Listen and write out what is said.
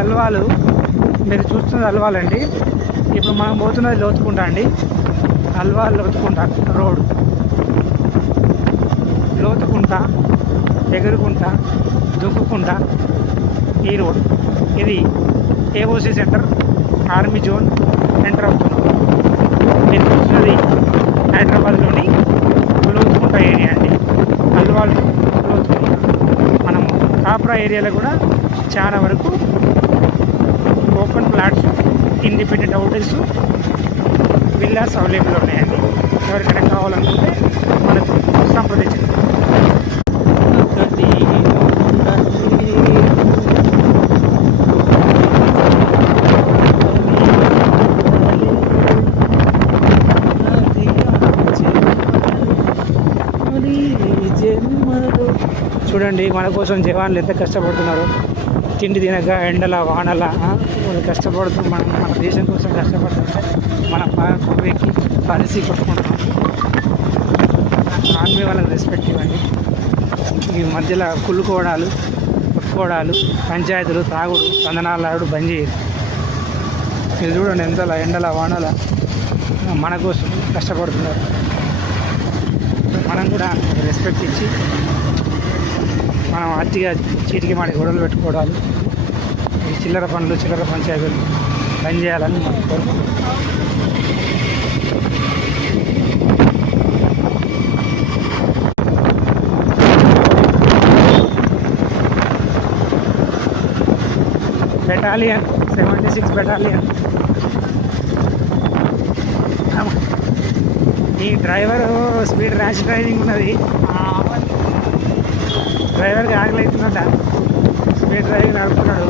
అల్వాలు మీరు చూస్తున్నది అల్వాలండి. ఇప్పుడు మనం పోతున్నది లోతుకుంట అండి. అల్వాల్ లోతుకుంట రోడ్, లోతుకుంట, ఎగురుకుంట, దుక్కుకుంట ఈ రోడ్. ఇది AOC centre, army zone enter అవుతున్నాం. నేను చూస్తున్నది హైదరాబాద్లోని లోతుకుంట ఏరియా అండి. అల్వాల్ లోతుకుంట. మనము కాప్రా ఏరియాలో కూడా చాలా వరకు open plots, independent houses, villas available ఉన్నాయండి. ఎవరికైనా కావాలనుకుంటే మనకు సంప్రదించండి. చూడండి మన కోసం జవాన్లు ఎంత కష్టపడుతున్నారు. తిండి తినక ఎండల వానల వాళ్ళు కష్టపడుతూ మన దేశం కోసం కష్టపడుతుంటే మన కొవ్వెక్కి కలిసి కొట్టుకుంటున్నాం. ఆర్మీ వాళ్ళకి రెస్పెక్ట్ ఇవ్వండి. ఈ మధ్యలో కుళ్ళుకోవడాలు, కొట్టుకోవడాలు, పంచాయతీలు, తాగుడు, తందనాలాడు బంద్ చేయరు. మీరు చూడండి ఎంతలా ఎండల వానల మన కోసం కష్టపడుతున్నారు. మనం కూడా రెస్పెక్ట్ ఇచ్చి మనం అతిగా చీటికి మాడి గొడవలు పెట్టుకోవడాలు, ఈ చిల్లర పనులు, చిల్లర పంచాయతీలు బంద్ చేయాలని మనం కోరుకుంటున్నాం. Battalion 76 battalion. ఈ డ్రైవరు స్పీడ్ ర్యాష్ డ్రైవింగ్ ఉన్నది. డ్రైవర్కి ఆకలి అవుతుందంట, స్పీడ్ డ్రైవింగ్ నడుపుతున్నాడు.